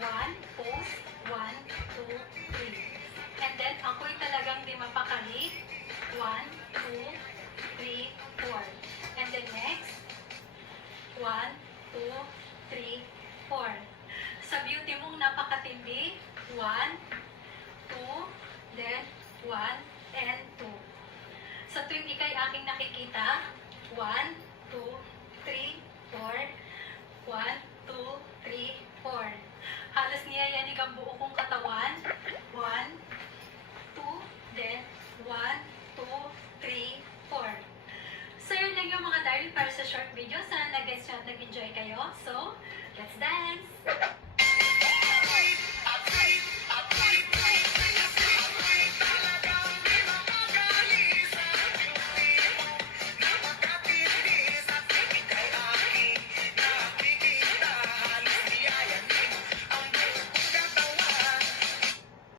1, pose, 1, 2, 3. And then, ako'y talagang di mapakali. 1, 2, 3, 4. And then next, 1, 2, 3, 4. Sa beauty mong napakatindi, 1, 2, then 1, and 2. Sa tuwing ikay aking nakikita, 1, 2, 3, 4, 1, 2, 3, 4. Halos niyayanig ang buo kong katawan, 1, 2, then 1, 2, 3, 4. So, yun lang yung mga darling para sa short video. Sana nag-gets nyo at nag-enjoy kayo. So, let's dance!